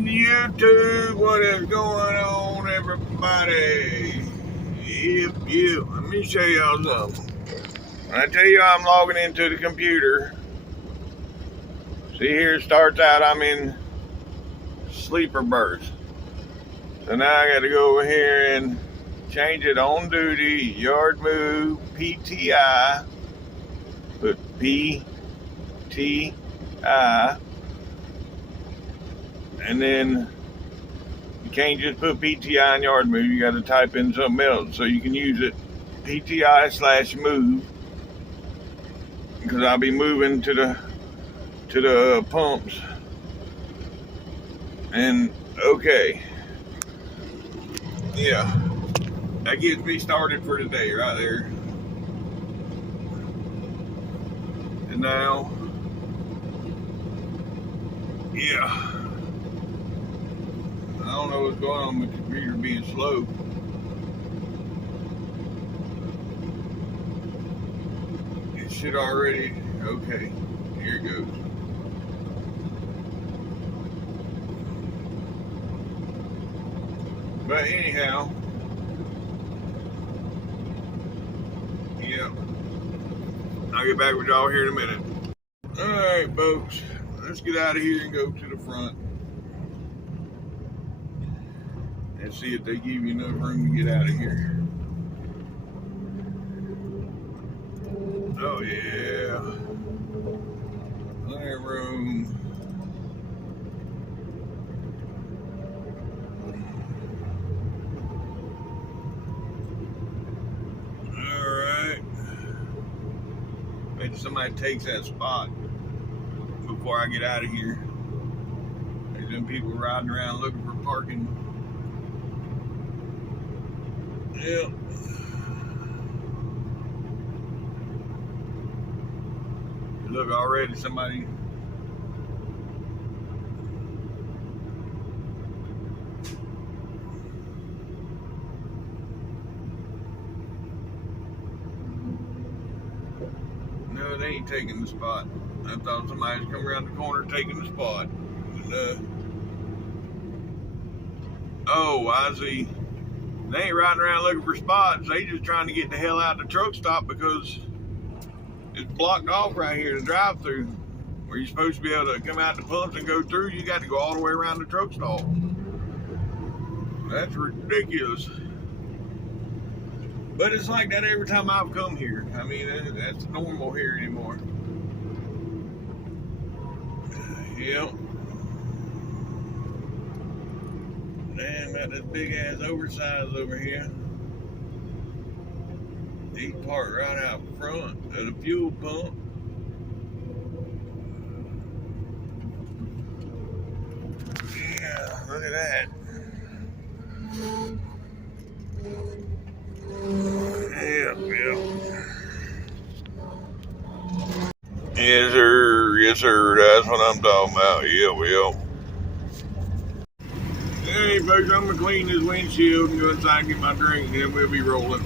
in YouTube. What is going on, everybody? Yep. Let me show y'all something. When I tell you I'm logging into the computer, see here it starts out, I'm in sleeper burst. So now I got to go over here and change it on duty, yard move, PTI, put PTI, and then you can't just put PTI in yard move, you got to type in something else so you can use it, PTI/move, because I'll be moving to the pumps. And okay, yeah, that gets me started for today right there. And now, yeah, I don't know what's going on with the computer being slow. It should already, okay, here it goes. But anyhow, yeah, I'll get back with y'all here in a minute. Alright, folks, let's get out of here and go to the front and see if they give you enough room to get out of here. Oh yeah, plenty of room. Alright, maybe somebody takes that spot before I get out of here. There's them people riding around looking for parking. Yep. Look, already somebody. No, they ain't taking the spot. I thought somebody was coming around the corner taking the spot. But, oh, I see. They ain't riding around looking for spots. They just trying to get the hell out of the truck stop because it's blocked off right here, the drive-through. Where you're supposed to be able to come out the pumps and go through, you got to go all the way around the truck stop. That's ridiculous. But it's like that every time I've come here. I mean, that's normal here anymore. Yep. Damn, got this big ass oversized over here. He parked right out front of the fuel pump. Yeah, look at that. Yeah. Yes, sir. That's what I'm talking about. Yeah. Hey, folks, I'm gonna clean this windshield and go inside and get my drink, and then we'll be rolling.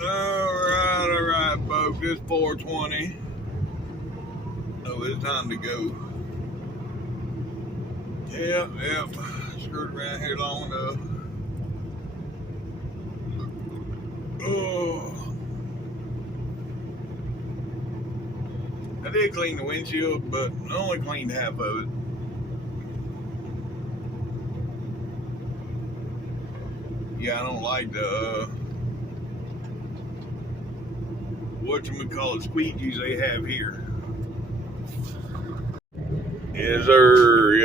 All right, folks. It's 4:20. So it's time to go. Yep. Screwed around here long enough. Oh. I did clean the windshield, but I only cleaned half of it. Yeah, I don't like the squeakies they have here. Yes, sir.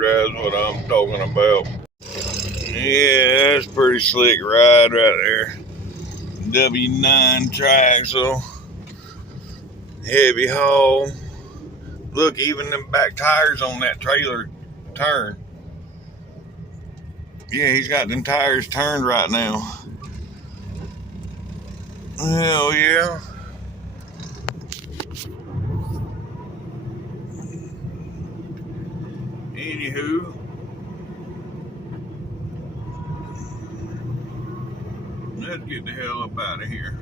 That's what I'm talking about. Yeah, that's pretty slick ride right there. W9 triaxle, heavy haul. Look, even them back tires on that trailer turn. Yeah, he's got them tires turned right now. Hell yeah. Anywho, let's get the hell up out of here.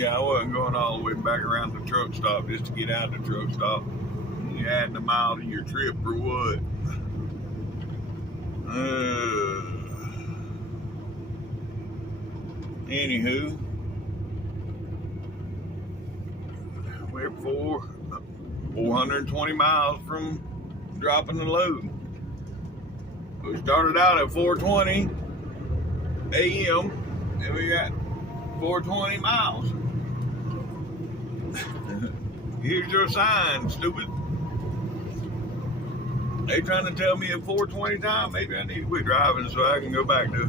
Yeah, I wasn't going all the way back around the truck stop just to get out of the truck stop. You adding a mile to your trip or what? Anywho, we're 420 miles from dropping the load. We started out at 4:20 a.m. and we got 420 miles. Here's your sign, stupid. They trying to tell me at 4:20 time, maybe I need to quit driving so I can go back to.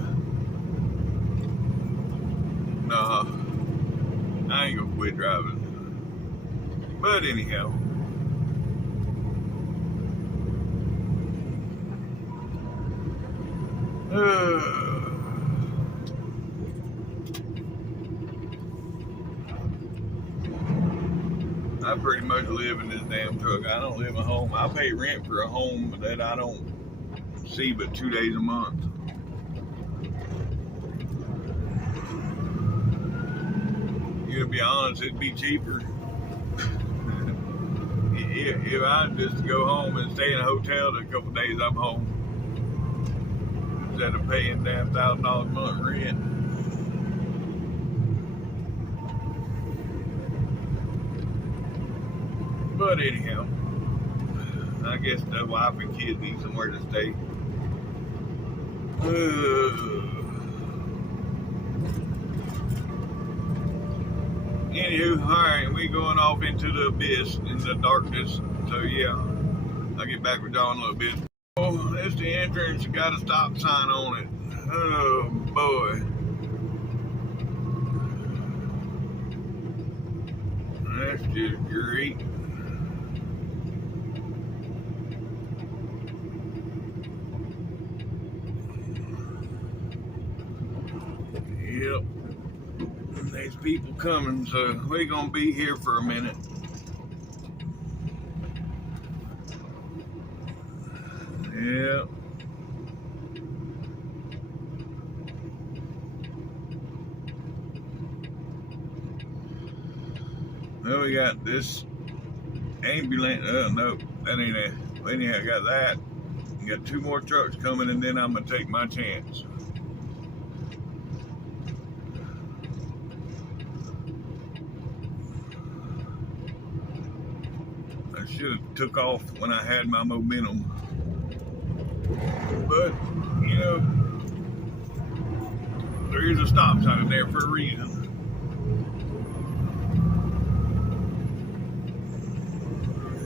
Nah, I ain't gonna quit driving. But anyhow. I pretty much live in this damn truck. I don't live at home. I pay rent for a home that I don't see but 2 days a month. To be honest, it'd be cheaper if I just go home and stay in a hotel the couple days I'm home instead of paying damn $1,000 a month rent. But anyhow, I guess the wife and kids need somewhere to stay. Anywho, alright, we going off into the abyss, in the darkness. So yeah, I'll get back with y'all in a little bit. Oh, it's the entrance, got a stop sign on it. Oh boy. That's just great. Yep. There's people coming, so we're gonna be here for a minute. Yep. Well, we got this ambulance. Oh, no, that ain't it. Anyhow, I got that. We got 2 more trucks coming, and then I'm gonna take my chance. I should have took off when I had my momentum, but you know, there is a stop sign there for a reason.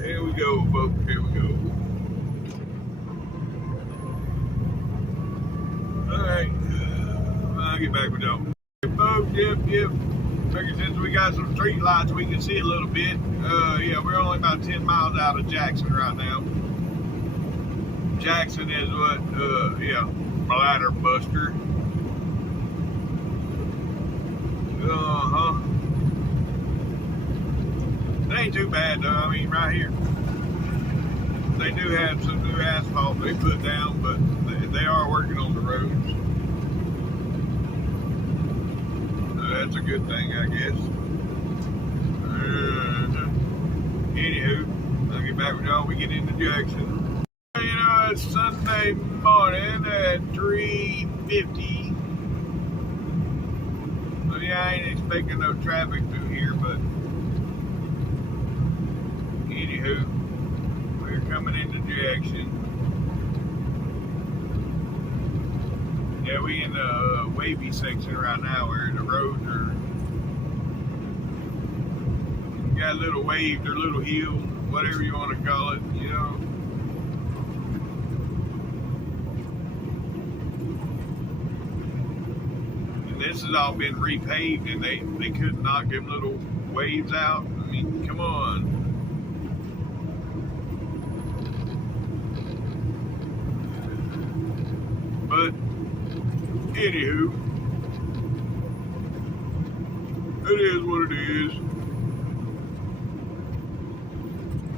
Here we go, folks. Here we go. All right, I'll get back with y'all. Folks, yep. Figure since we got some street lights, we can see a little bit. Yeah, we're only about 10 miles out of Jackson right now. Jackson is what, yeah, bladder buster. It ain't too bad though. I mean, right here, they do have some new asphalt they put down, but they are working on the roads. That's a good thing, I guess. Anywho, I'll get back with y'all when we get into Jackson. You know, it's Sunday morning at 3:50. So yeah, I ain't expecting no traffic through here, but anywho, we're coming into Jackson. Yeah, we in the wavy section right now where the roads are got little waves or little hills, whatever you want to call it, you know. And this has all been repaved and they could knock them little waves out. I mean, come on. But anywho, it is what it is.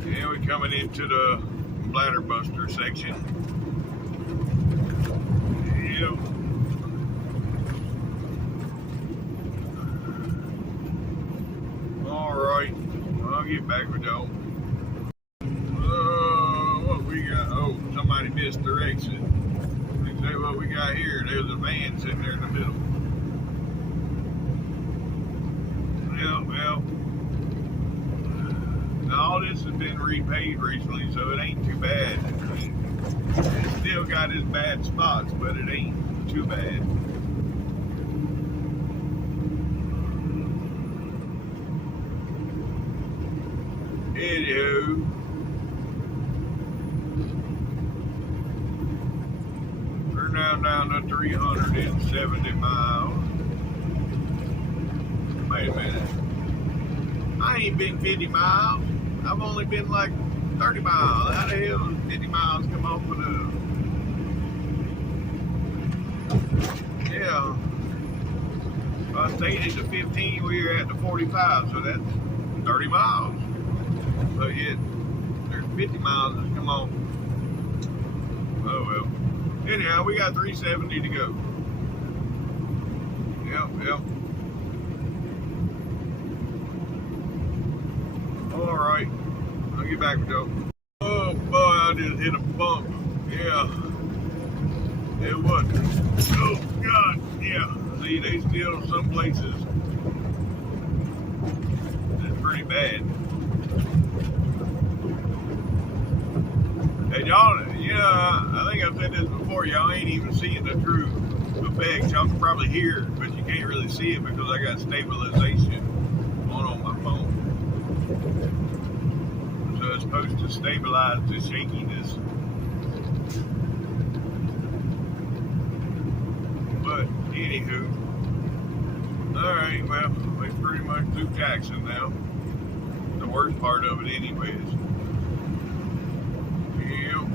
And we're coming into the bladder buster section. Yep. get back with y'all. What we got? Oh, somebody missed their exit. Let me say what we got here. There's a van sitting there in the middle. Well, all this has been repaid recently, so it ain't too bad. I mean, it still got its bad spots, but it ain't too bad. Anywho, we're now down to 370 miles. Wait a minute. I ain't been 50 miles. I've only been like 30 miles. How the hell does 50 miles come off of the... Yeah. If I stayed at the 15, we were at the 45, so that's 30 miles. But yet, there's 50 miles that's come off. Oh well. Anyhow, we got 370 to go. Yep. Alright. I'll get back with you. Oh boy, I just hit a bump. Yeah. It was. Oh God, yeah. See, they still some places. It's pretty bad. And y'all, I think I've said this before, y'all ain't even seeing the true effects. Y'all can probably hear it, but you can't really see it because I got stabilization on my phone. So it's supposed to stabilize the shakiness. But anywho, alright, well, we're pretty much through Jackson now. The worst part of it anyways.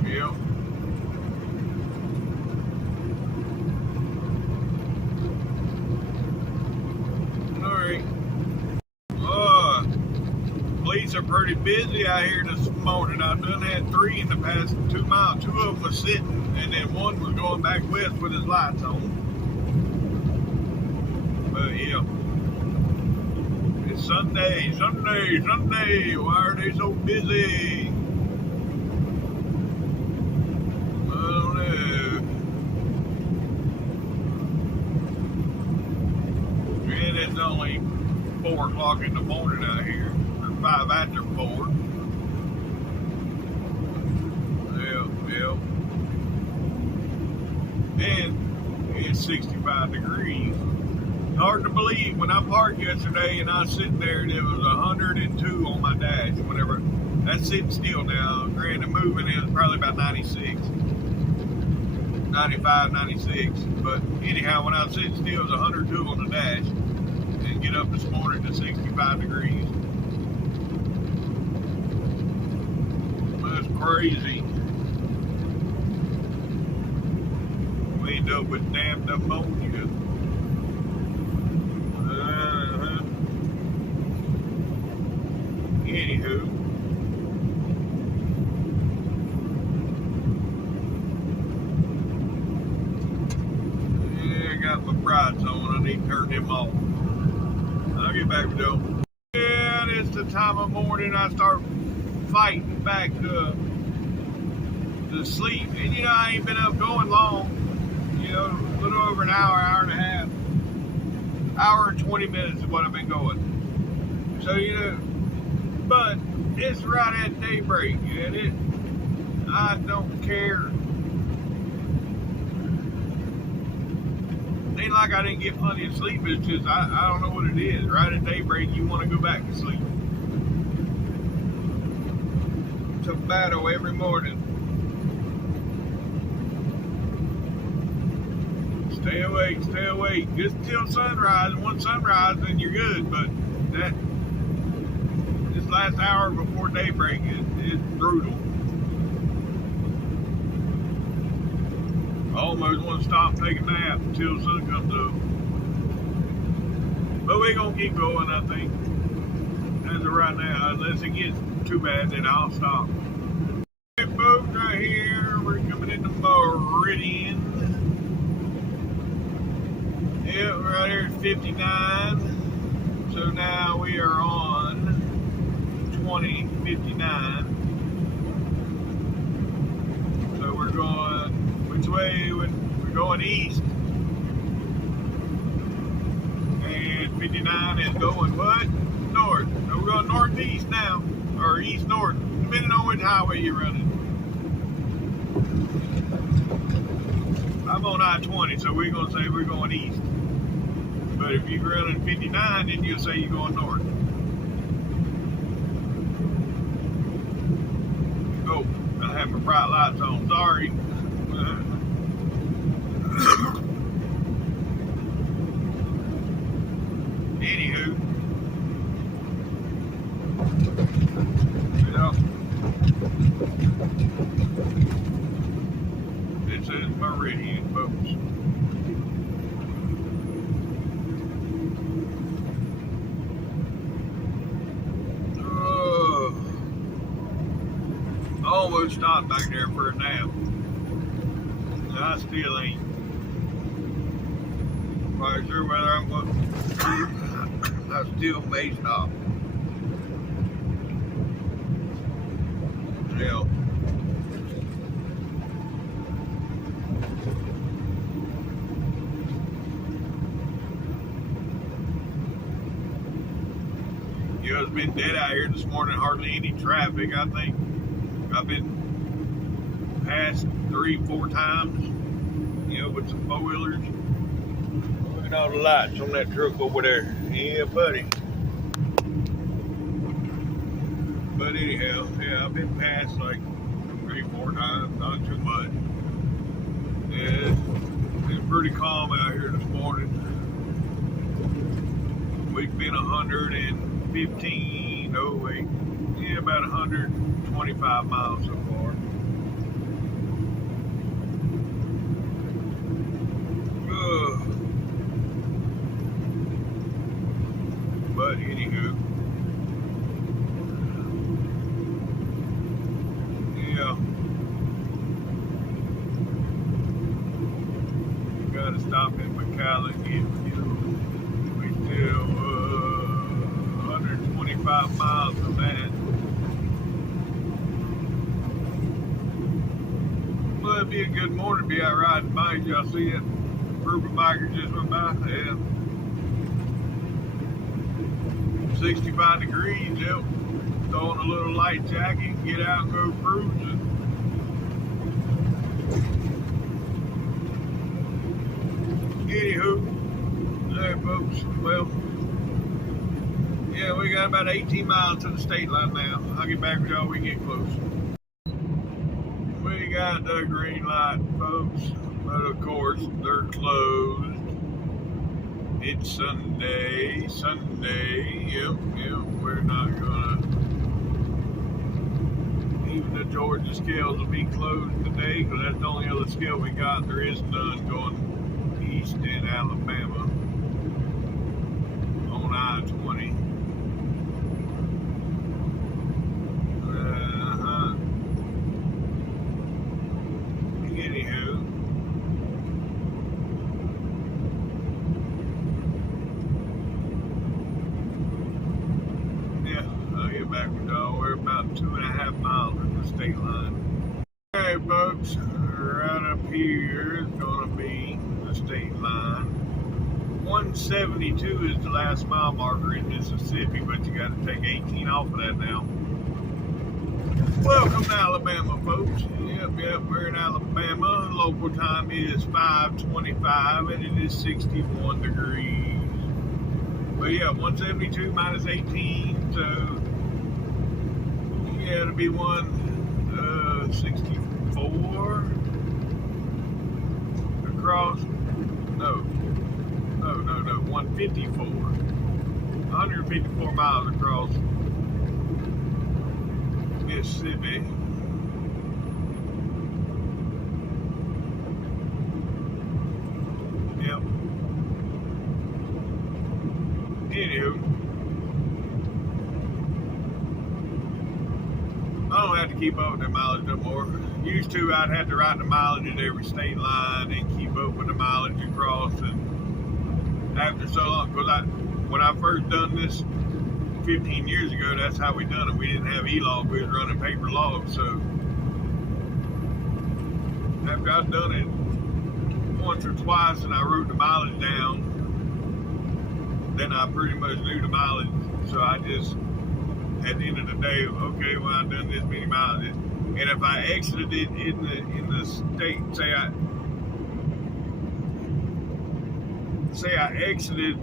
Yep. Alright. Police are pretty busy out here this morning. I've done had 3 in the past 2 miles. 2 of them was sitting, and then 1 was going back west with his lights on. But yeah. It's Sunday. Why are they so busy? It's only 4 o'clock in the morning out here, or 5 after 4. Yep. And it's 65 degrees. Hard to believe. When I parked yesterday and I was sitting there and it was 102 on my dash, whatever. That's sitting still now. Granted, moving is probably about 96. 95, 96. But anyhow, when I was sitting still, it was 102 on the dash. And get up this morning to 65 degrees. That's crazy. We end up with damn pneumonia. Anywho. Yeah, I got my brights on. I need to turn them off. I'll get back with you. Yeah, it's the time of morning I start fighting back to sleep. And I ain't been up going long. A little over an hour, hour and a half. Hour and 20 minutes is what I've been going. So, but it's right at daybreak. And I don't care. Ain't like I didn't get plenty of sleep. It's just I don't know what it is. Right at daybreak, you want to go back to sleep. It's a battle every morning. Stay awake. Just till sunrise. And once sunrise, then you're good. But this last hour before daybreak is brutal. I almost want to stop and take a nap until the sun comes up. But we're going to keep going, I think. As of right now, unless it gets too bad, then I'll stop. Hey, folks, right here, we're coming into Meridian. Yeah, we're right here at 59. So now we are on I-20/59. So we're going, which way? We're going east. And 59 is going what? North. So we're going northeast now, or east-north, depending on which highway you're running. I'm on I-20, so we're going to say we're going east. But if you're running 59, then you'll say you're going north. Oh, I have my bright lights on. Sorry. Anywho. Yeah. This is Meridian, folks. I almost stopped back there for a nap. I still ain't quite sure whether I'm going. I still may stop. Yeah. You know, it's been dead out here this morning, hardly any traffic. I think I've been passed 3-4 times, you know, with some four-wheelers. Look at all the lights on that truck over there. Yeah, buddy. But anyhow, yeah, I've been passed like 3-4 times, not too much. Yeah, it's pretty calm out here this morning. We've been 115, oh wait, yeah, about 125 miles so far. But anywho, yeah, you gotta stop in McAllen and get fuel. We still 125 miles from that. Well, it'd be a good morning to be out riding bikes. Y'all see that group of bikers just went by? Yeah. 65 degrees, yep. Throw on a little light jacket, get out and go cruising. Anywho, there folks, well, yeah, we got about 18 miles to the state line now. I'll get back with y'all when we get close. We got the green light, folks, but of course, they're closed. It's Sunday, yep, we're not gonna, even the Georgia scales will be closed today, because that's the only other scale we got. There is none going east in Alabama on I-20. Anywho, back with y'all. We're about 2.5 miles from the state line. Okay, folks, right up here is going to be the state line. 172 is the last mile marker in Mississippi, but you got to take 18 off of that now. Welcome to Alabama, folks. Yep, we're in Alabama. Local time is 5:25 and it is 61 degrees. But yeah, 172 minus 18, so yeah, it'll be 164 across. No, 154. 154 miles across Mississippi. Yep. Anywho, I don't have to keep up with the mileage no more. Used to, I'd have to write the mileage at every state line and keep up with the mileage across. And after so long, because when I first done this 15 years ago, that's how we done it. We didn't have e-log, we was running paper logs. So after I've done it once or twice and I wrote the mileage down, then I pretty much knew the mileage. So I just, at the end of the day, okay, well, I've done this many miles. And if I exited it in the state, say I exited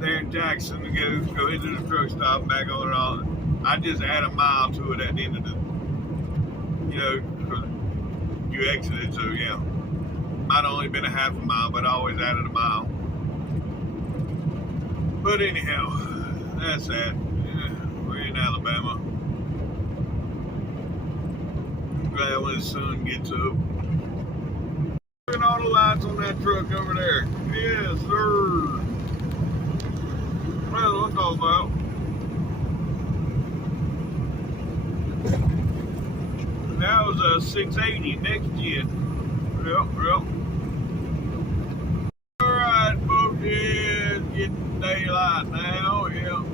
there in Jackson to go into the truck stop, back on and all, I just add a mile to it at the end of the, because you exited, so yeah. Might have only been a half a mile, but I always added a mile. But anyhow, that's that. Yeah, we're in Alabama. I'm glad when the sun gets up. Look at all the lights on that truck over there. Yes, sir. That's what I'm talking about. That was a 680 next gen. Yep. Alright, folks, it's getting daylight now. Yep.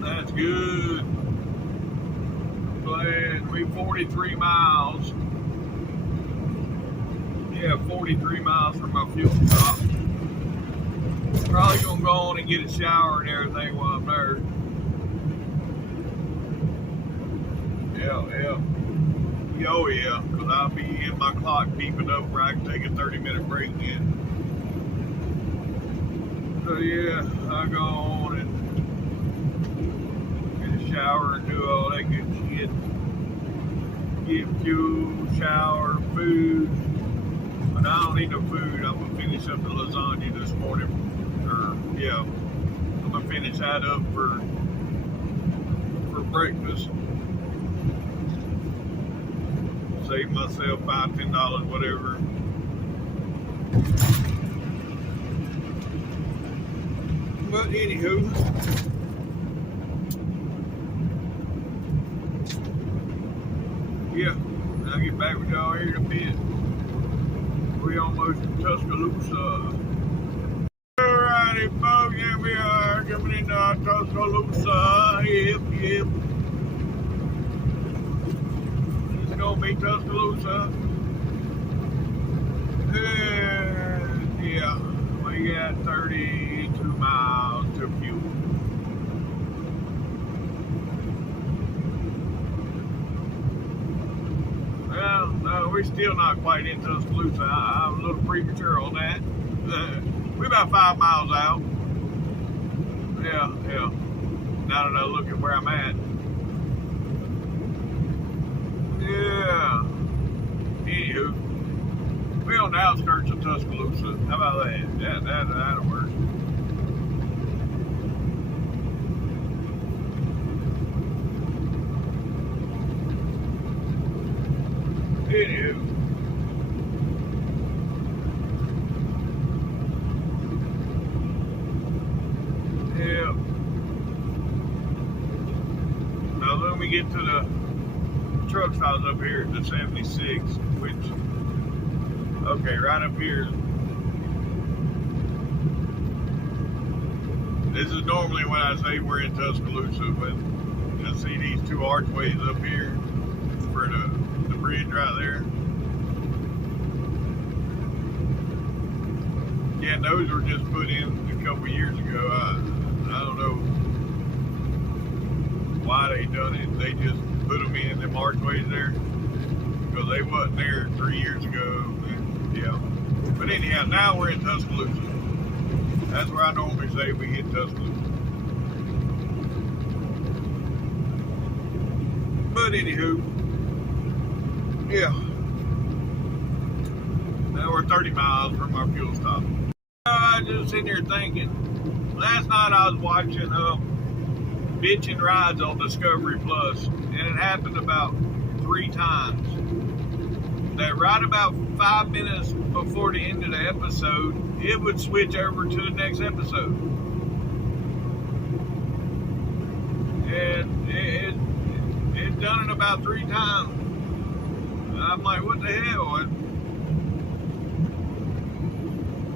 That's good. Glad we 43 miles. Yeah, 43 miles from my fuel stop. Probably gonna go on and get a shower and everything while I'm there. Yeah. Oh yeah, because I'll be in my clock beeping up where I can take a 30-minute break in. So yeah, I go on and get a shower and do all that good shit. Get fuel, shower, food. But I don't need no food. I'm gonna finish up the lasagna this morning. I'm gonna finish that up for breakfast. Save myself $5-10, whatever. But anywho, yeah, I'll get back with y'all here in a bit. We almost in Tuscaloosa. Alrighty, folks, here we are coming into Tuscaloosa. Yep. It's gonna be Tuscaloosa. And yeah, we got 32 miles to fuel. Well, no, we're still not quite in Tuscaloosa. I'm a little premature on that. We're about 5 miles out. Yeah. Now that I look at where I'm at. Yeah. Anywho, we're on the outskirts of Tuscaloosa. How about that? That'll work. Anywho. Yeah. Now then we get to the truck stops up here at the 76, which, okay, right up here. This is normally when I say we're in Tuscaloosa, but you see these two archways up here for the bridge right there. Yeah, those were just put in a couple years ago. I don't know why they done it. They just put them in them archways there because they wasn't there 3 years ago. Yeah, but anyhow, now we're in Tuscaloosa. That's where I normally say we hit Tuscaloosa. But anywho, yeah. Now we're 30 miles from our fuel stop. I just sitting here thinking. Last night I was watching bitchin' rides on Discovery Plus, and it happened about 3 times. That right about 5 minutes before the end of the episode, it would switch over to the next episode. And it done it about 3 times. And I'm like, what the hell?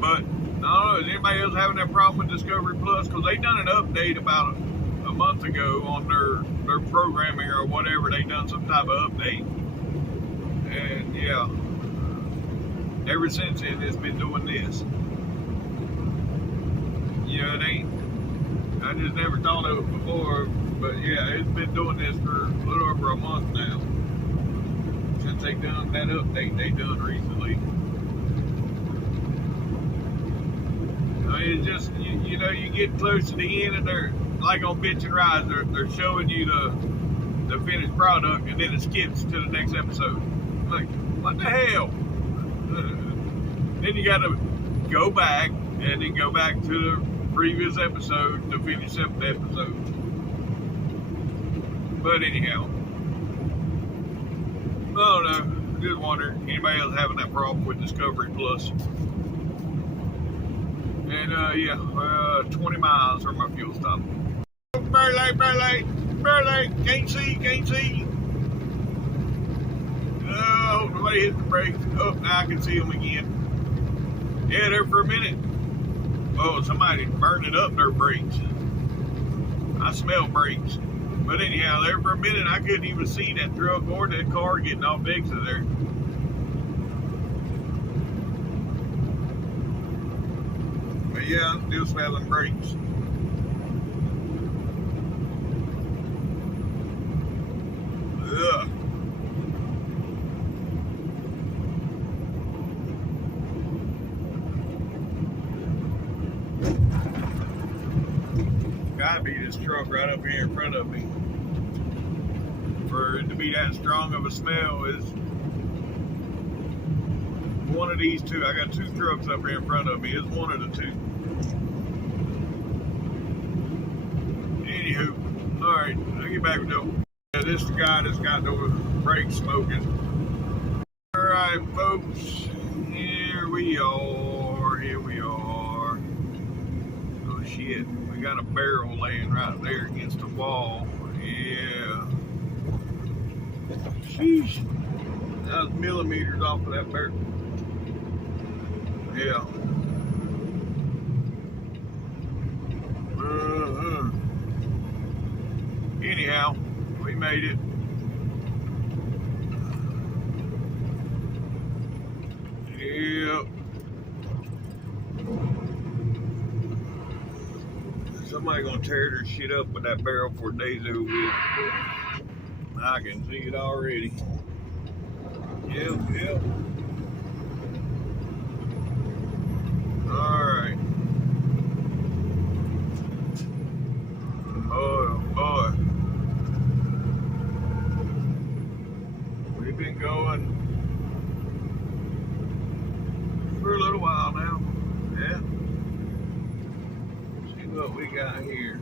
But no, is anybody else having that problem with Discovery Plus? Because they done an update about a month ago on their programming or whatever. They done some type of update. And yeah, ever since then it's been doing this. Yeah, it ain't. I just never thought of it before, but yeah, it's been doing this for a little over a month now. Since they done that update they done recently. I mean, it's just, you know, you get close to the end and they're, like on Bitch and Rise, they're showing you the finished product and then it skips to the next episode. Like, what the hell? Then you gotta go back and then go back to the previous episode to finish up the episode. But anyhow, I don't know. Just wonder, anybody else having that problem with Discovery Plus? And yeah, 20 miles from my fuel stop. Very late, can't see. Oh, nobody hit the brakes. Oh, now I can see them again. Yeah, there for a minute. Oh, somebody burning up their brakes. I smell brakes. But anyhow, there for a minute, I couldn't even see that truck or that car getting off the exit there. But yeah, I'm still smelling brakes. Ugh. Gotta be this truck right up here in front of me. For it to be that strong of a smell is one of these two. I got two trucks up here in front of me. It's one of the two. Anywho, alright, I'll get back with you. Yeah, this guy that's got the brakes smoking. Alright, folks, here we are. Oh shit, we got a barrel laying right there against the wall. Yeah. Sheesh. That was millimeters off of that barrel. Yeah. Anyhow, we made it. Yep. Somebody gonna tear their shit up with that barrel for days over with. I can see it already. Yep. Alright. Oh boy. We've been going for a little while now. Yeah. See what we got here.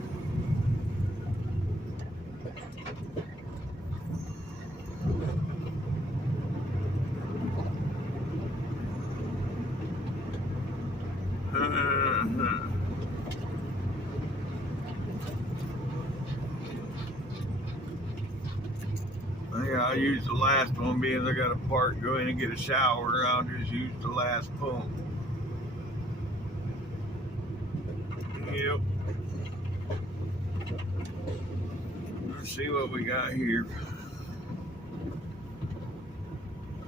I'll use the last one, being I got to park, go in and get a shower. I'll just use the last pump. Yep. Let's see what we got here.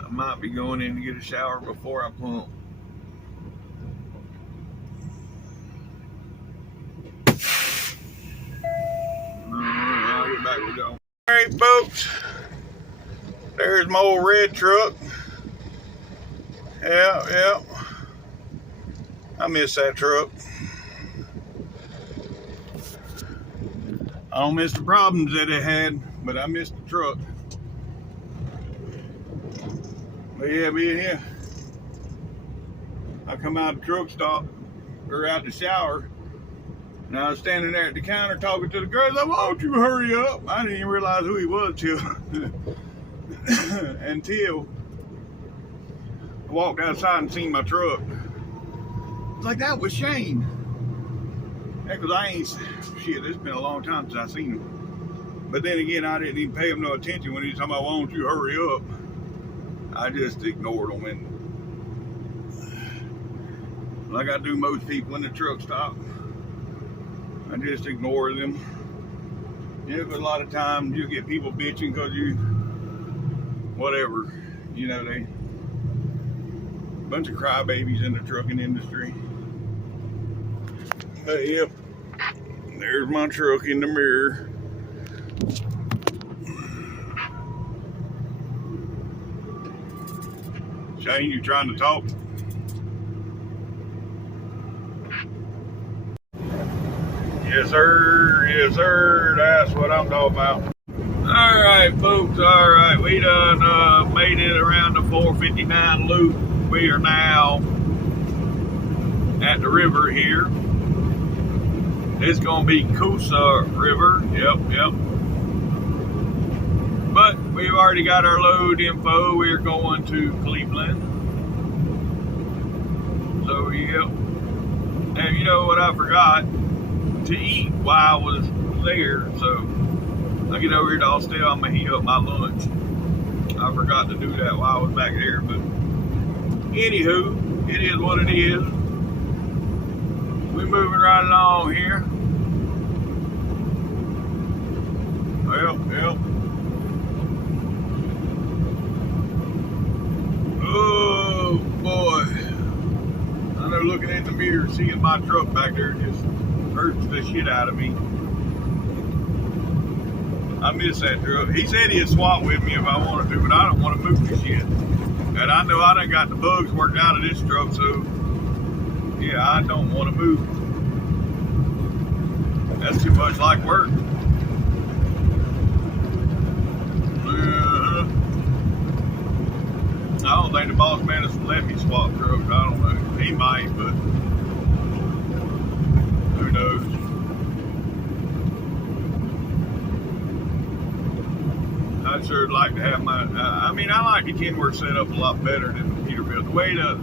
I might be going in to get a shower before I pump. I'll get back with y'all. Alright, folks. There's my old red truck. Yeah. I miss that truck. I don't miss the problems that it had, but I miss the truck. But yeah, being here, I come out of the truck stop, or out the shower, and I was standing there at the counter talking to the girl. I said, "Why don't you hurry up?" I didn't even realize who he was till until I walked outside and seen my truck. It's like, that was Shane. Yeah, because I ain't, shit, it's been a long time since I seen him. But then again, I didn't even pay him no attention when he was talking about, "Why don't you hurry up?" I just ignored him. And like I do most people when the truck stop. I just ignore them. Yeah, but a lot of times you get people bitching because you, whatever, you know, they, bunch of crybabies in the trucking industry. But yep, there's my truck in the mirror. Shane, you trying to talk? Yes, sir. Yes, sir. That's what I'm talking about. All right, folks. All right, we done made it around the 459 loop. We are now at the river here. It's gonna be Coosa River. Yep. But we've already got our load info. We're going to Cleveland. So yep. And you know what I forgot? To eat while I was there, so I get over here to Austell, I'm gonna heat up my lunch. I forgot to do that while I was back there, but anywho, it is what it is. We're moving right along here. Yep. Oh boy. I know looking in the mirror, seeing my truck back there just hurts the shit out of me. I miss that truck. He said he'd swap with me if I wanted to, but I don't want to move the shit. And I know I done got the bugs worked out of this truck, so yeah, I don't want to move. That's too much like work. I don't think the boss man has let me swap trucks. I don't know. He might, but who knows? I'd sure like to have my, I mean, I like the Kenworth set up a lot better than the Peterbilt. The way the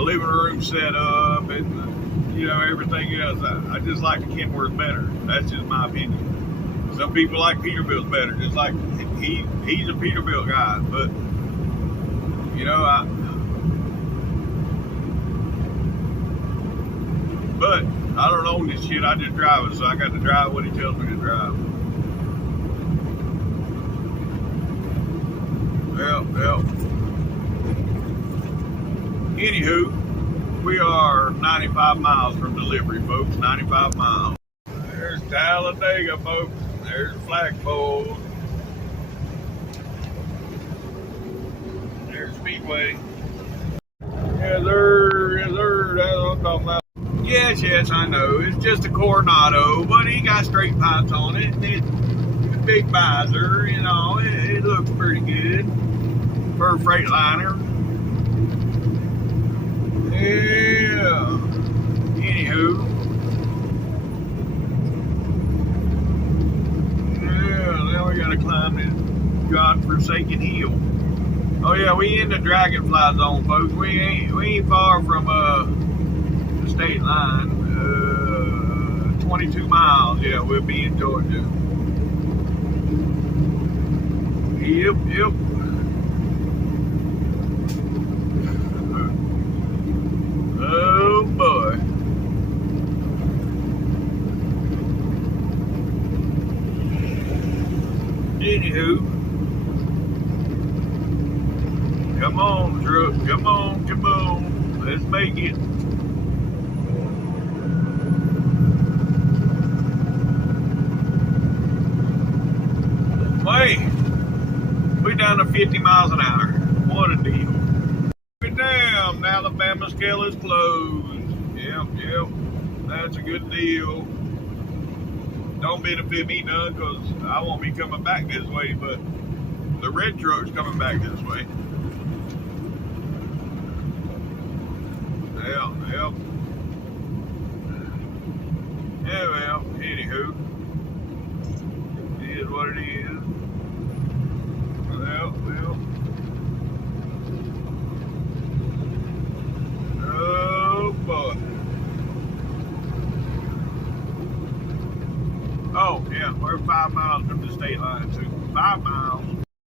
living room set up and, you know, everything else, I just like the Kenworth better. That's just my opinion. Some people like Peterbilt's better, just like he's a Peterbilt guy, but, you know, but I don't own this shit, I just drive it, so I got to drive what he tells me to drive. Well. Anywho, we are 95 miles from delivery, folks. 95 miles. There's Talladega, folks. There's the flagpole. There's Speedway. Yes, sir. That's what I'm talking about. Yes, I know. It's just a Coronado, but he got straight pipes on it. And it's a big visor, you know. It looks pretty good for a Freightliner. Yeah. Anywho. Yeah, now we gotta climb this godforsaken hill. Oh yeah, we in the Dragonfly zone, folks. We ain't far from the state line. 22 miles. Yeah, we'll be in Georgia. Yep. Oh boy. Anywho, come on, truck, come on, let's make it. Wait, we down to 50 miles an hour. What a deal. Damn, Alabama scale is closed. Yep, that's a good deal. Don't benefit me none, because I won't be coming back this way, but the red truck's coming back this way. Yep. Yeah, well, anywho, it is what it is. Well. Oh, boy. Oh, yeah, we're 5 miles from the state line, too. 5 miles.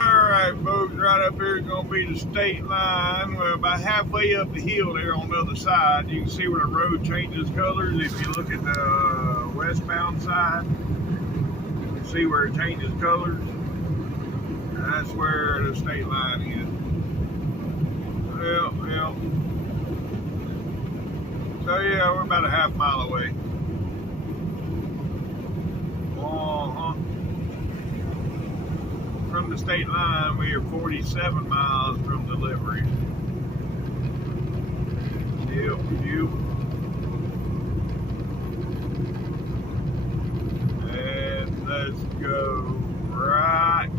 All right, folks, right up here is going to be way to state line. We're about halfway up the hill there on the other side. You can see where the road changes colors. If you look at the westbound side, you can see where it changes colors. And that's where the state line is. Well. So yeah, we're about a half mile away. From the state line, we are 47 miles from delivery. Yep. And let's go right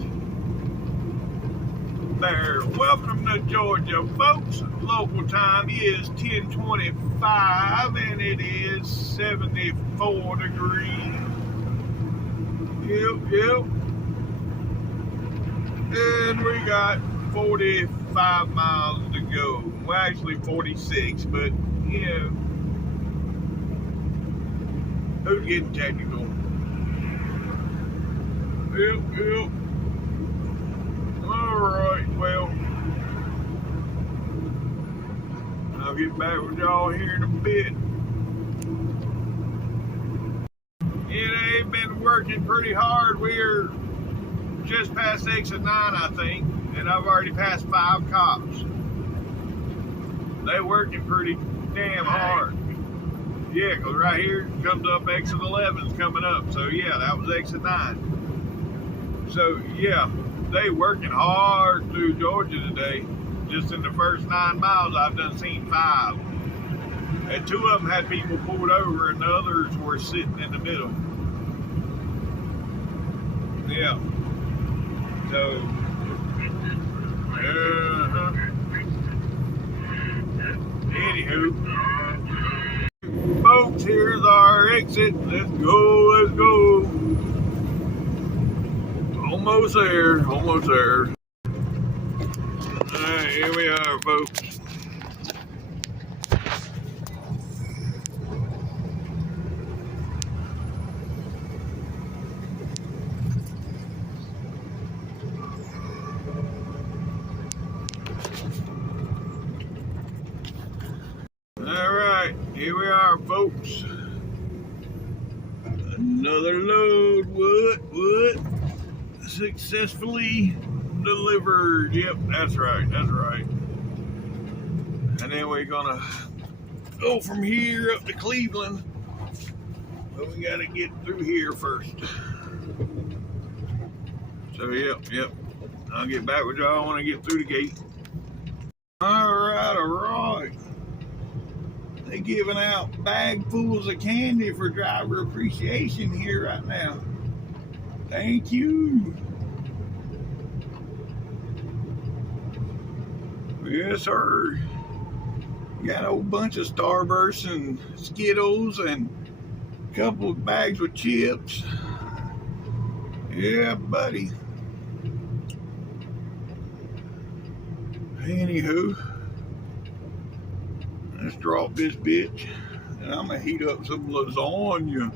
there. Welcome to Georgia, folks. Local time is 10:25 and it is 74 degrees. Yep. And we got 45 miles to go. Well, actually 46, but you know, who's getting technical? Yep. All right, well, I'll get back with y'all here in a bit. Yeah, they've been working pretty hard. We're just past exit 9, I think, and I've already passed 5 cops. They're working pretty damn hard. Yeah, because right here comes up exit 11's coming up. So yeah, that was exit 9. So yeah, they working hard through Georgia today. Just in the first 9 miles, I've done seen 5. And 2 of them had people pulled over and the others were sitting in the middle. Yeah. So, anywho, folks, here's our exit. Let's go. Almost there. Alright, here we are, folks. Alright, here we are, folks. Another load. What? Successfully delivered. Yep, that's right. And then we're gonna go from here up to Cleveland. But we gotta get through here first. So yep. I'll get back with y'all when I get through the gate. Alright. They're giving out bagfuls of candy for driver appreciation here right now. Thank you. Yes, sir. Got a whole bunch of Starbursts and Skittles and a couple of bags with chips. Yeah, buddy. Anywho, let's drop this bitch and I'm gonna heat up some lasagna.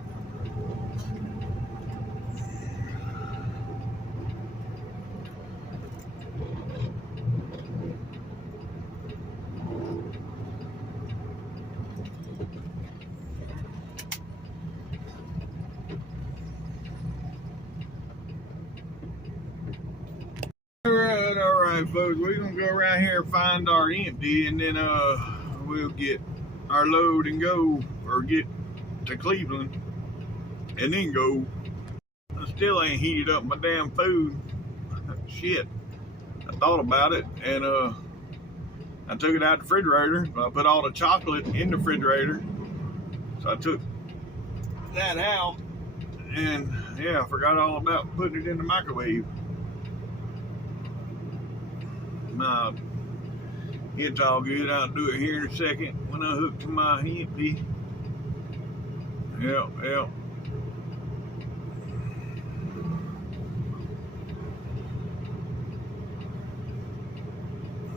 All right, folks, we're gonna go around here and find our empty, and then we'll get our load and go, or get to Cleveland and then go. I still ain't heated up my damn food. Shit, I thought about it, and I took it out the refrigerator. I put all the chocolate in the refrigerator, so I took that out, and yeah, I forgot all about putting it in the microwave. Nah, it's all good. I'll do it here in a second when I hook to my empty. Yep.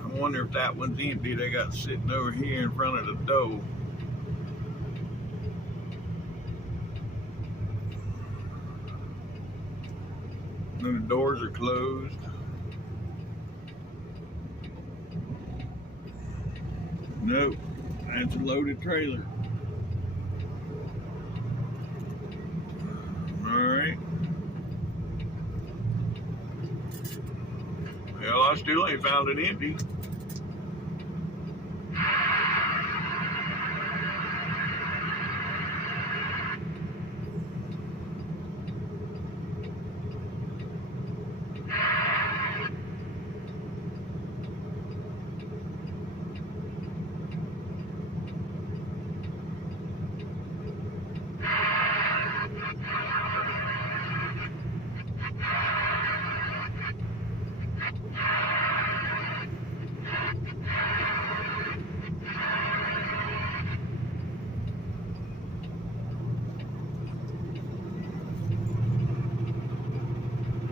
I wonder if that one's empty. They got sitting over here in front of the door. And the doors are closed. Nope, that's a loaded trailer. Alright. Well, I still ain't found it empty.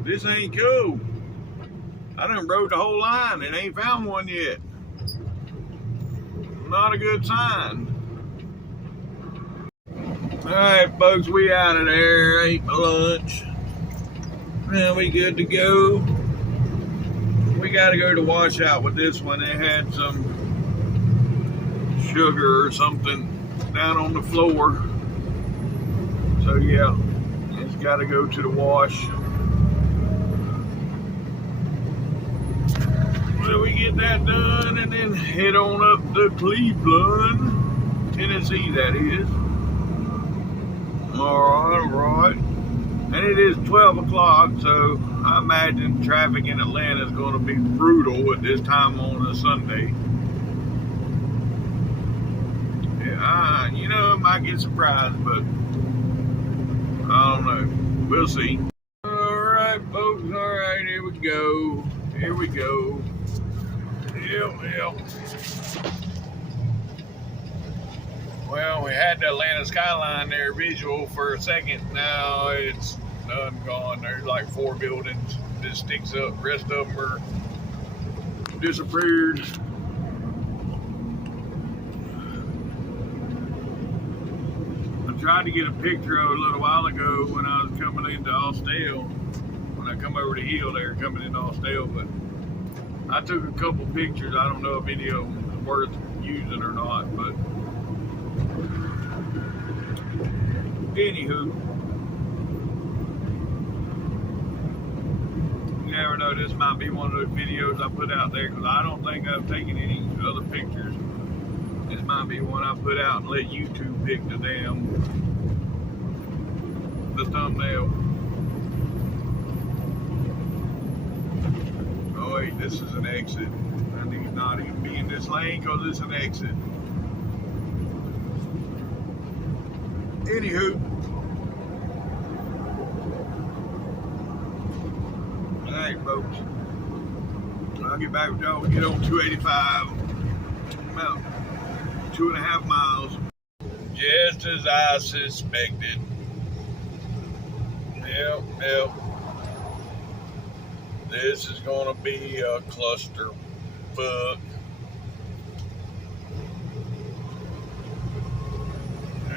This ain't cool. I done rode the whole line and ain't found one yet. Not a good sign. Alright, folks, we out of there. Ate my lunch. Now we good to go. We got to go to washout with this one. It had some sugar or something down on the floor. So yeah, it's got to go to the wash. Well, we get that done and then head on up to Cleveland, Tennessee, that is. Alright. And it is 12 o'clock, so I imagine traffic in Atlanta is going to be brutal at this time on a Sunday. Yeah, you know, I might get surprised, but I don't know. We'll see. Alright, folks. Alright, here we go. Here we go. Yep. Well, we had the Atlanta skyline there visual for a second. Now it's done gone. There's like 4 buildings that sticks up. The rest of them are disappeared. I tried to get a picture of it a little while ago when I was coming into Austell. When I come over the hill there, coming into Austell, but I took a couple pictures. I don't know if any of them is worth using or not, but anywho, you never know. This might be one of those videos I put out there because I don't think I've taken any other pictures. This might be one I put out and let YouTube pick the thumbnail. Oh wait, this is an exit. I need not even be in this lane because it's an exit. Anywho. Alright, folks. I'll get back with y'all. We get on 285. About 2.5 miles. Just as I suspected. Yep. This is gonna be a cluster fuck.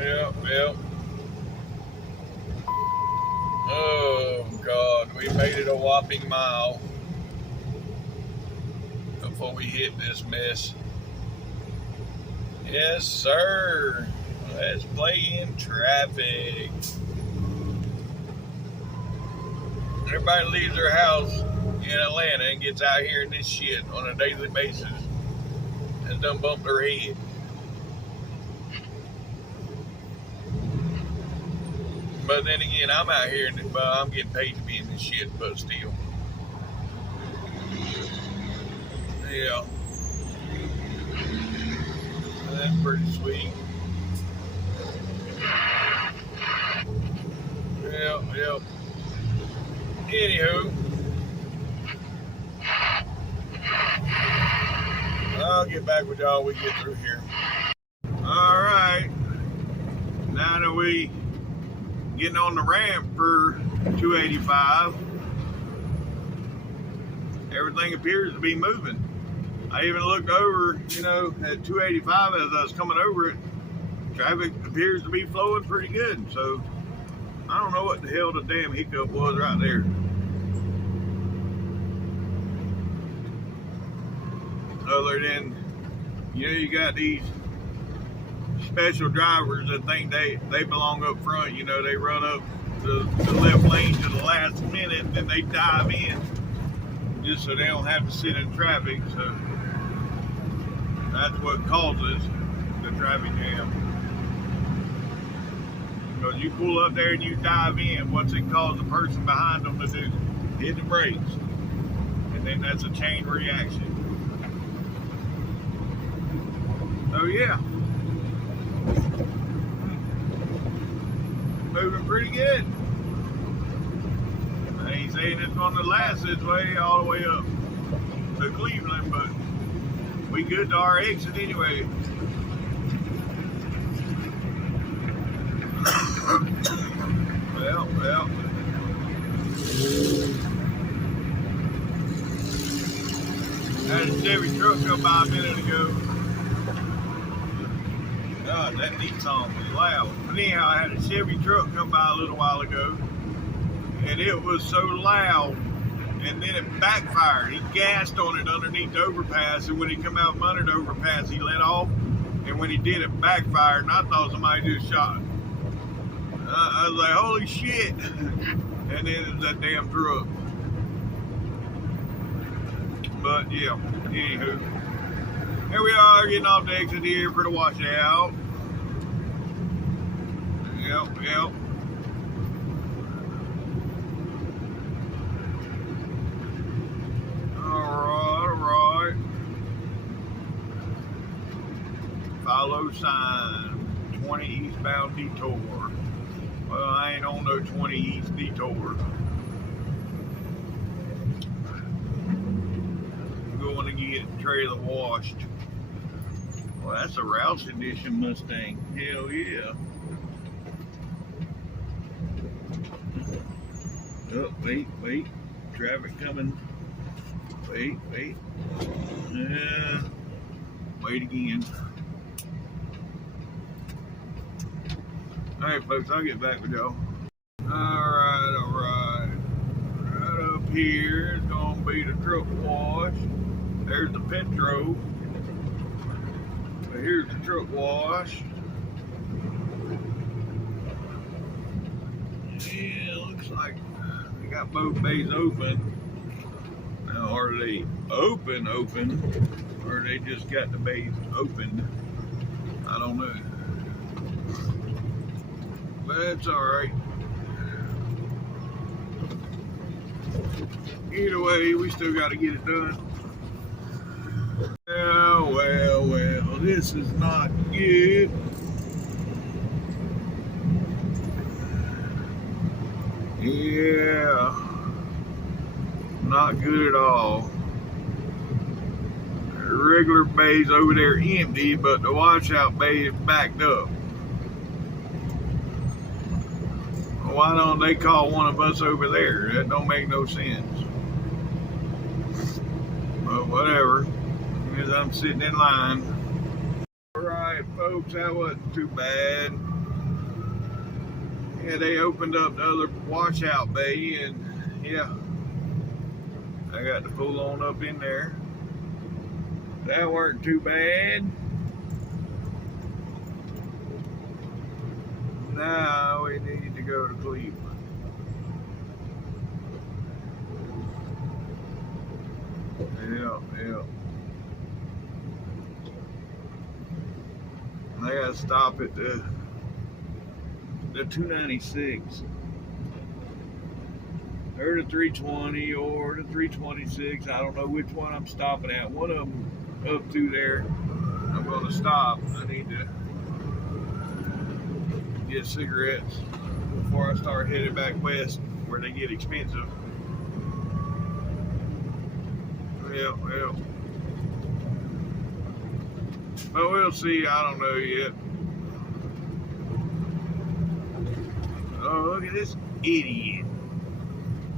Yep. Oh God, we made it a whopping mile before we hit this mess. Yes, sir. Let's play in traffic. Everybody leaves their house in Atlanta and gets out here in this shit on a daily basis and done bump their head. But then again, I'm out here and I'm getting paid to be in this shit, but still. Yeah. That's pretty sweet. Yep. Anywho, I'll get back with y'all when we get through here. Alright. Now that we getting on the ramp for 285, everything appears to be moving. I even looked over, at 285 as I was coming over it. Traffic appears to be flowing pretty good. So I don't know what the hell the damn hiccup was right there. Other than You know, you got these special drivers that think they belong up front. You know, they run up the left lane to the last minute and then they dive in just so they don't have to sit in traffic. So that's what causes the traffic jam. Because you pull up there and you dive in, what's it cause the person behind them to do? Hit the brakes. And then that's a chain reaction. So yeah. Moving pretty good. I ain't saying it's gonna last this way all the way up to Cleveland, but we good to our exit anyway. Well. I had a Chevy truck come by a minute ago. God, that Nissan was loud. But anyhow, I had a Chevy truck come by a little while ago, and it was so loud, and then it backfired. He gassed on it underneath the overpass, and when he come out from under the overpass, he let off, and when he did, it backfired, and I thought somebody just shot him. I was like, holy shit. And then it was that damn truck. But yeah, anywho. Here we are getting off the exit here for the washout. Yep. Alright. Follow sign. 20 eastbound detour. Well, I ain't on no 20 east detour. I'm going to get trailer washed. Well, that's a Rouse Edition Mustang. Hell yeah. Oh, wait. Traffic coming. Wait. Wait again. Alright, folks, I'll get back with y'all. Alright. Right up here is going to be the truck wash. There's the Petro. Here's the truck wash. Yeah, looks like they got both bays open. Now, are they open, or they just got the bays opened? I don't know. But it's alright. Either way, we still got to get it done. Well, this is not good. Yeah, not good at all. The regular bay's over there empty, but the washout bay is backed up. Why don't they call one of us over there? That don't make no sense. But whatever, as I'm sitting in line. Alright, folks, that wasn't too bad. Yeah, they opened up the other washout bay, and yeah, I got to pull on up in there. That weren't too bad. Now we need to go to Cleveland. Yeah. I gotta stop at the 296 or the 320 or the 326. I don't know which one I'm stopping at. One of them up through there. I'm gonna stop. I need to get cigarettes before I start headed back west where they get expensive. Yeah. But we'll see. I don't know yet. Oh, look at this idiot.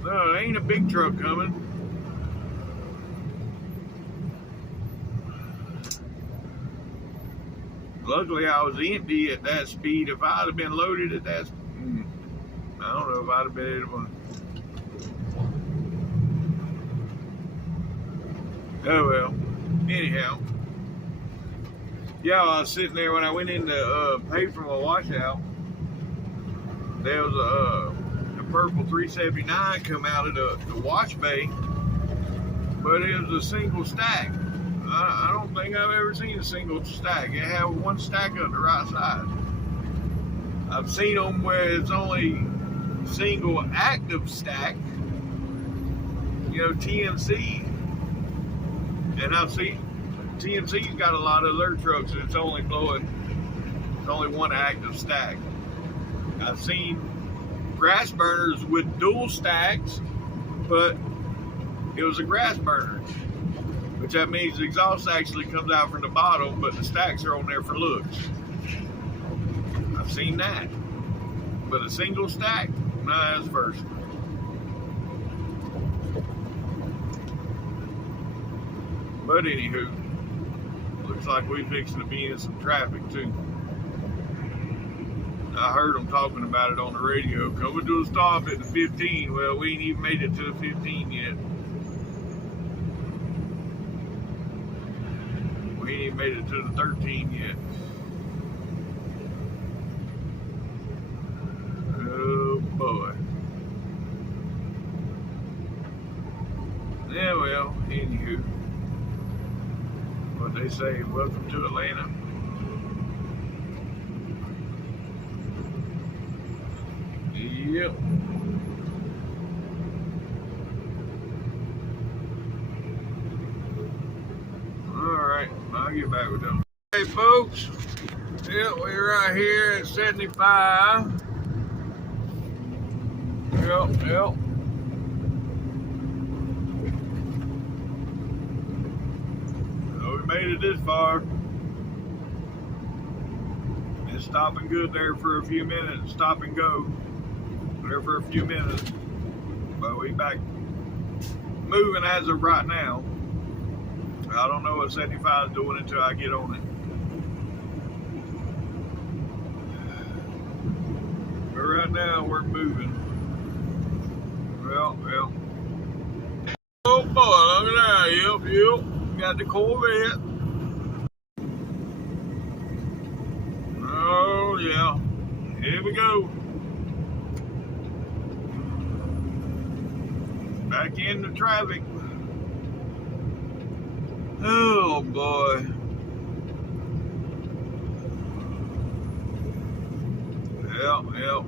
No, ain't a big truck coming. Luckily, I was empty at that speed. If I'd have been loaded at that, I don't know if I'd have been able to. Oh well. Anyhow, Yeah, I was sitting there when I went in to pay for my washout. There was a purple 379 come out of the wash bay, but it was a single stack. I don't think I've ever seen a single stack. It had one stack up the right side. I've seen them where it's only single active stack, you know, TNC. And I've seen TNC's got a lot of their trucks and it's only one active stack. I've seen grass burners with dual stacks, but it was a grass burner, which that means the exhaust actually comes out from the bottom, but the stacks are on there for looks. I've seen that. But a single stack, nah, that's first. But anywho, looks like we fixing to be in some traffic too. I heard them talking about it on the radio. Coming to a stop at the 15. Well, we ain't even made it to the 15 yet. We ain't even made it to the 13 yet. Oh boy. Yeah, well, anywho. What they say, welcome to Atlanta. Yep. Alright, I'll get back with them. Hey folks, yeah, we're right here at 75. Yep. So we made it this far. It's stopping good there for a few minutes. Stop and go there for a few minutes. But we back moving as of right now. I don't know what 75 is doing until I get on it. But right now we're moving. Well. Oh boy, look at that. Yep. Got the Corvette. Oh yeah. Here we go. Back into traffic. Oh boy. Yep.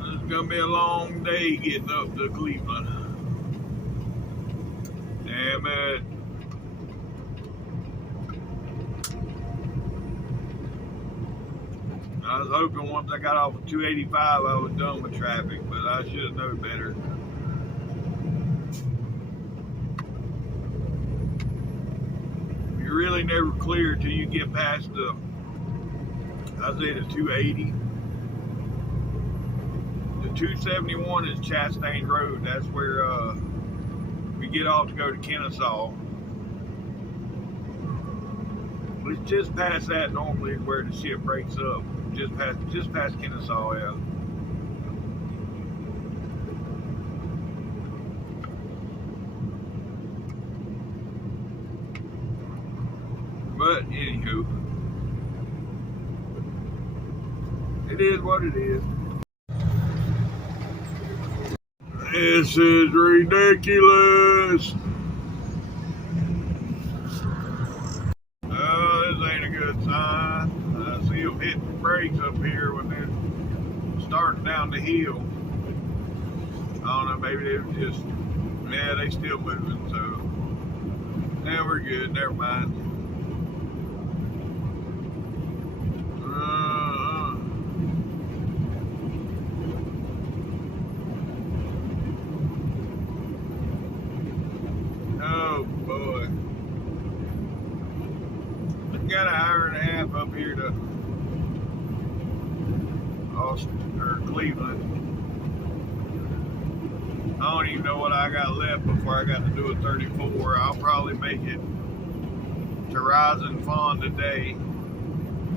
It's gonna be a long day getting up to Cleveland. Damn it. I was hoping once I got off of 285 I was done with traffic, but I should have known better. You're really never clear till you get past the, I'd say the 280. The 271 is Chastain Road. That's where we get off to go to Kennesaw. It's just past that normally is where the shit breaks up. Just past Kennesaw, yeah. But anywho, it is what it is. This is ridiculous. This ain't a good sign. I see them hitting brakes up here when they're starting down the hill. I don't know, maybe they were just, yeah, they still moving, so yeah, we're good, never mind. Oh boy. Got an hour and a half up here to Austell or Cleveland. I don't even know what I got left before I got to do a 34. I'll probably make it to Rising Fawn today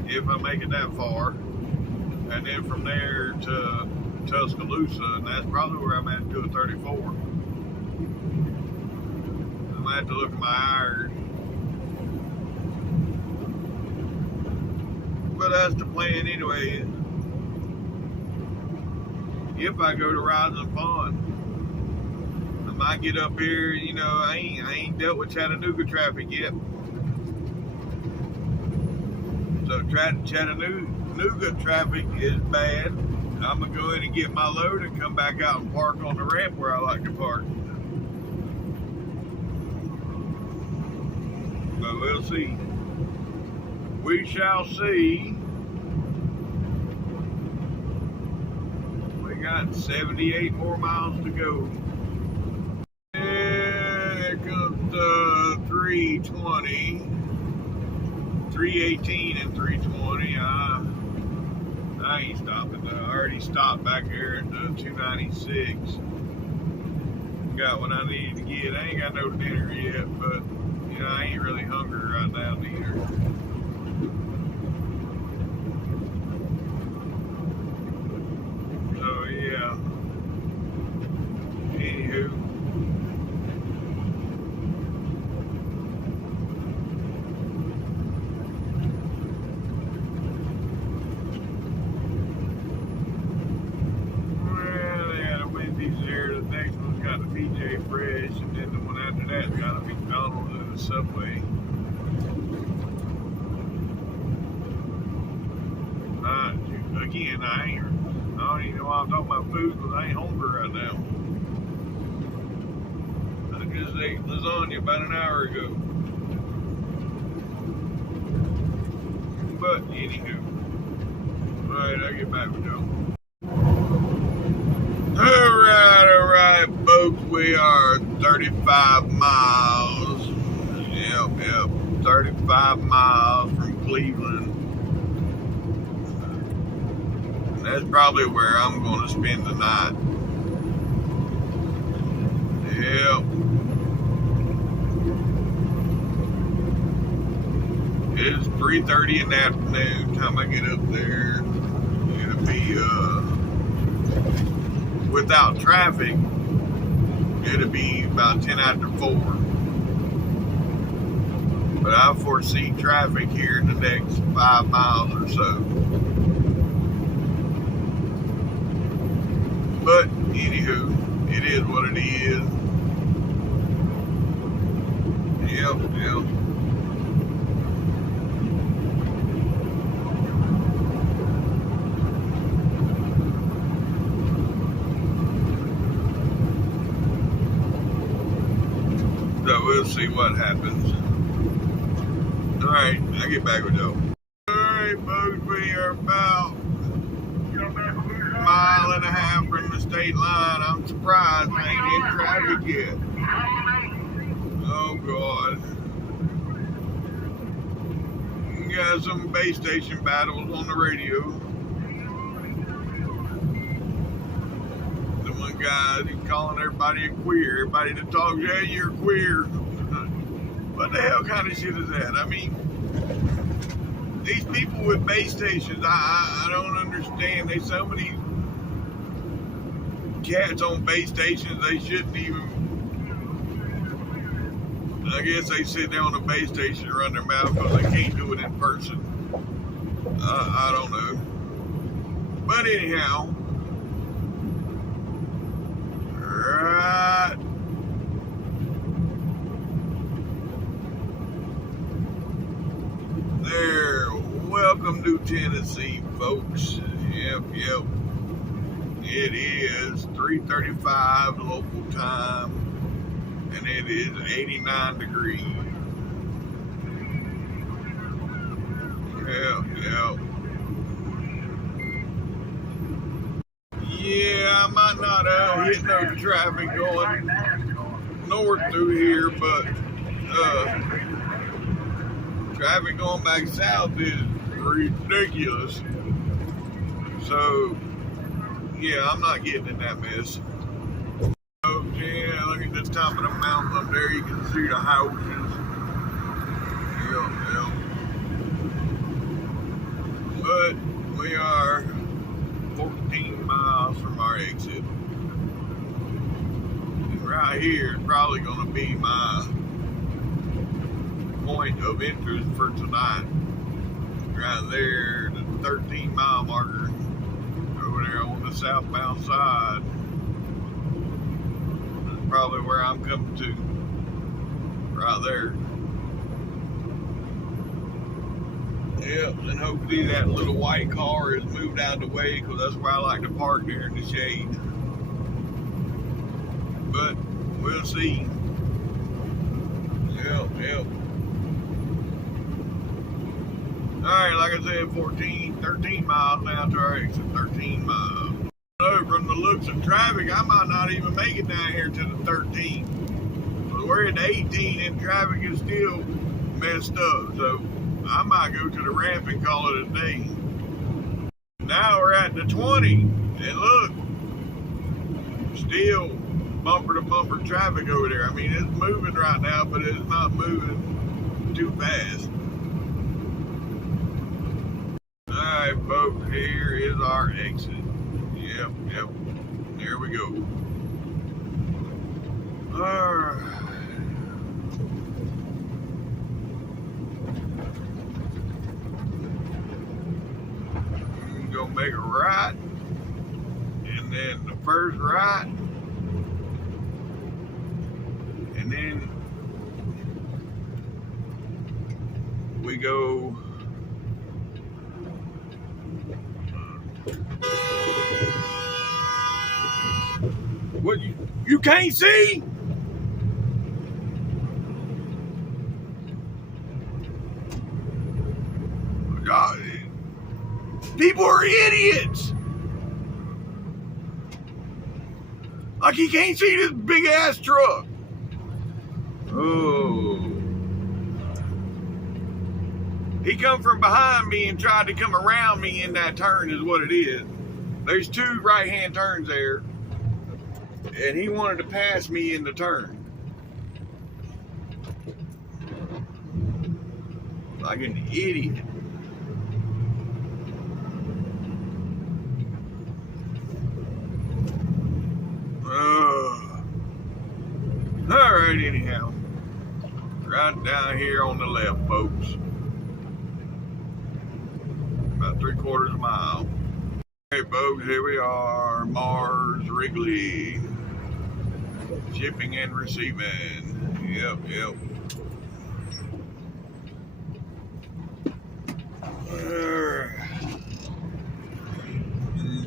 if I make it that far, and then from there to Tuscaloosa, and that's probably where I'm at to do a 34. I might have to look at my hours. that's the plan anyway. If I go to Rising Pond, I might get up here. You know, I ain't dealt with Chattanooga traffic yet. So Chattanooga traffic is bad. I'm gonna go in and get my load and come back out and park on the ramp where I like to park. But we'll see. We shall see. We got 78 more miles to go. Here comes 320, 318 and 320. I ain't stopping. I already stopped back here at 296. Got what I needed to get. I ain't got no dinner yet, but you know, I ain't really hungry right now either. So yeah. Anywho. Fresh, and then the one after that got a McDonald's and a Subway. Again, I don't even know why I'm talking about food because I ain't hungry right now. I just ate lasagna about an hour ago. But anywho, alright, I'll get back with y'all. Alright, folks, we are 35 miles. Yep, 35 miles from Cleveland. And that's probably where I'm going to spend the night. Yep. It's 3:30 in the afternoon. Time I get up there, it'll be, without traffic, it'll be about 10 after 4. But I foresee traffic here in the next 5 miles or so. But anywho, it is what it is. Yep. So we'll see what happens. Alright, I'll get back with y'all. Alright, folks, we are about a mile and a half from the state line. I'm surprised I ain't in traffic yet. Oh, God. We got some base station battles on the radio. The one guy, he's calling everybody a queer. Everybody that talks, yeah, you're queer. What the hell kind of shit is that? I mean, these people with base stations, I don't understand. There's so many cats on base stations, they shouldn't even. I guess they sit there on the base station and run their mouth because they can't do it in person. I don't know. But anyhow, right. There, welcome to Tennessee, folks. Yep. It is 3:35 local time, and it is 89 degrees. Yep. Yeah, I might not hit no traffic going north through here, but traffic going back south is ridiculous. So, yeah, I'm not getting in that mess. Oh, yeah, look at this top of the mountain up there. You can see the houses. Yep. But we are 14 miles from our exit. And right here is probably going to be my point of interest for tonight. Right there, the 13-mile marker over there on the southbound side. That's probably where I'm coming to, right there. Yep, and hopefully that little white car is moved out of the way, because that's where I like to park there in the shade. But we'll see. Yep. Alright, like I said, 13 miles now to our exit, 13 miles. So from the looks of traffic, I might not even make it down here to the 13. So we're at 18 and traffic is still messed up. So I might go to the ramp and call it a day. Now we're at the 20, and look, still bumper to bumper traffic over there. I mean, it's moving right now, but it's not moving too fast. Alright, folks, here is our exit. Yep, there we go. Alright. Gonna make a right, and then the first right, and then we go what you can't see? God. People are idiots. Like he can't see this big ass truck. Oh. He come from behind me and tried to come around me in that turn is what it is. There's two right-hand turns there. And he wanted to pass me in the turn. Like an idiot. Alright, anyhow. Right down here on the left, folks. About 3/4 mile. Hey, folks, here we are. Mars Wrigley. Shipping and receiving. Yep.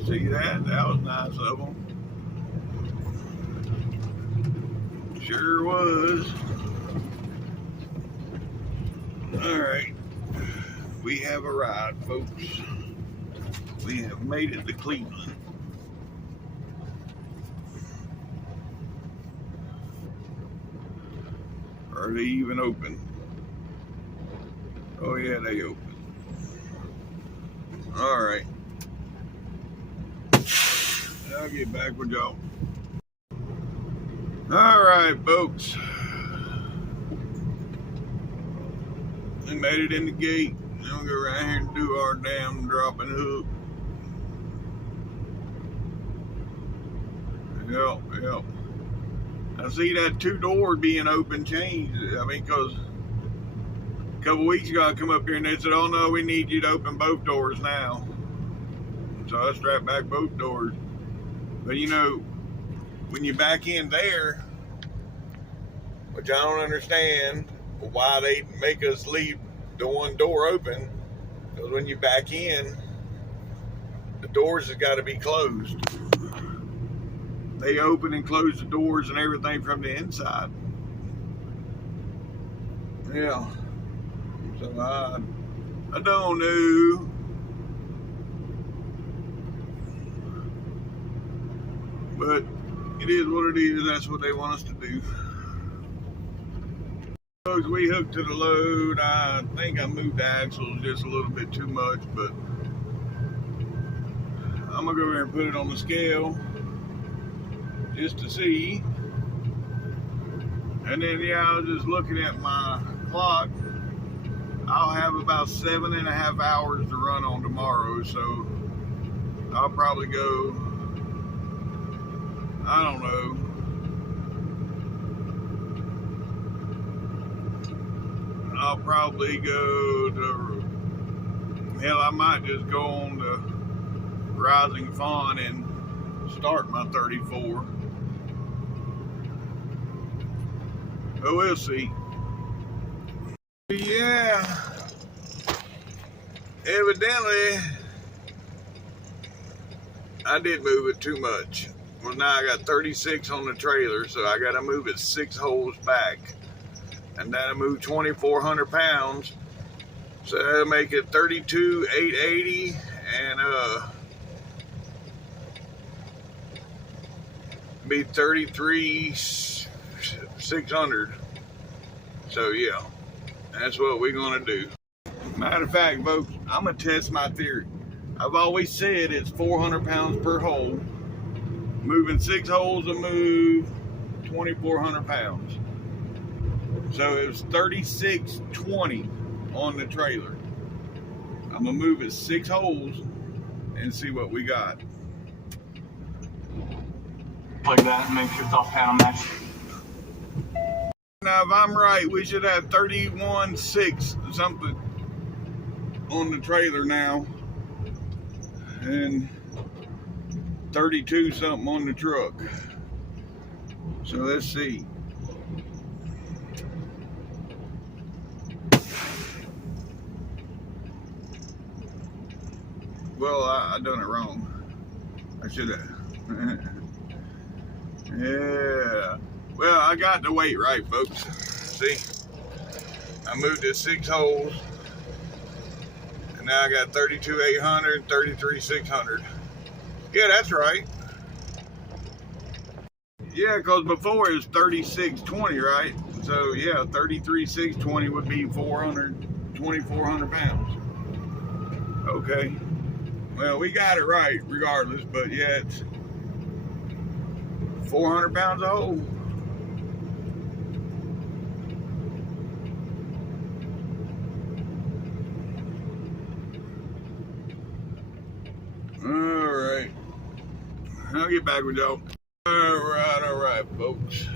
See that? That was nice of them. Sure was. Alright. We have arrived, folks. We have made it to Cleveland. Are they even open? Oh yeah, they open. Alright. I'll get back with y'all. Alright, folks. We made it in the gate. Now we'll go right here and do our damn drop and hook. Yep. I see that 2 doors being open changed. I mean, because a couple weeks ago I come up here and they said, oh no, we need you to open both doors now. So I strapped back both doors. But you know, when you back in there, which I don't understand why they make us leave the one door open, because when you back in, the doors has got to be closed. They open and close the doors and everything from the inside. Yeah. So I don't know. But it is what it is. That's what they want us to do. Folks, we hooked to the load. I think I moved the axles just a little bit too much, but I'm gonna go there and put it on the scale just to see. And then yeah, I was just looking at my clock. I'll have about 7.5 hours to run on tomorrow, so I'll probably go, I don't know, I'll probably go to Hell, I might just go on the Rising Fawn and start my 34. But we'll see. Yeah. Evidently, I did move it too much. Well, now I got 36 on the trailer, so I got to move it 6 holes back. And that'll move 2,400 pounds. So that'll make it 32,880 and be 33,600. So yeah, that's what we're gonna do. Matter of fact, folks, I'm gonna test my theory. I've always said it's 400 pounds per hole. Moving 6 holes will move 2,400 pounds. So it was 3620 on the trailer. I'm gonna move it 6 holes and see what we got. Like that and make sure it's all panel match. Now, if I'm right, we should have 31.6 something on the trailer now, and 32 something on the truck. So let's see. Well, I done it wrong. I should have. Yeah. Well, I got the weight right, folks. See? I moved it 6 holes. And now I got 32,800, 33,600. Yeah, that's right. Yeah, because before it was 3620, right? So, yeah, 33,620 would be 2,400 pounds. Okay. Well, we got it right regardless, but yeah, it's 400 pounds a hole. Alright. I'll get back with y'all. Alright, folks.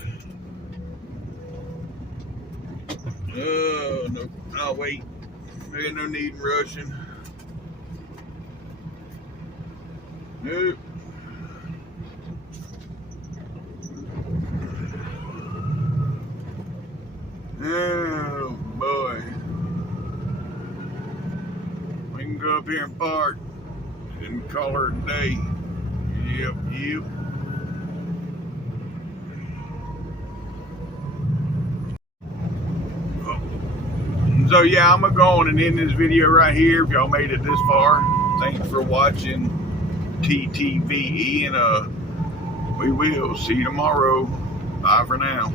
Oh, no. I'll wait. There's no need in rushing. Nope. Oh boy. We can go up here and park and call her a day. Yep. So yeah, I'm gonna go on and end this video right here. If y'all made it this far, thanks for watching TTVE, and we will see you tomorrow. Bye for now.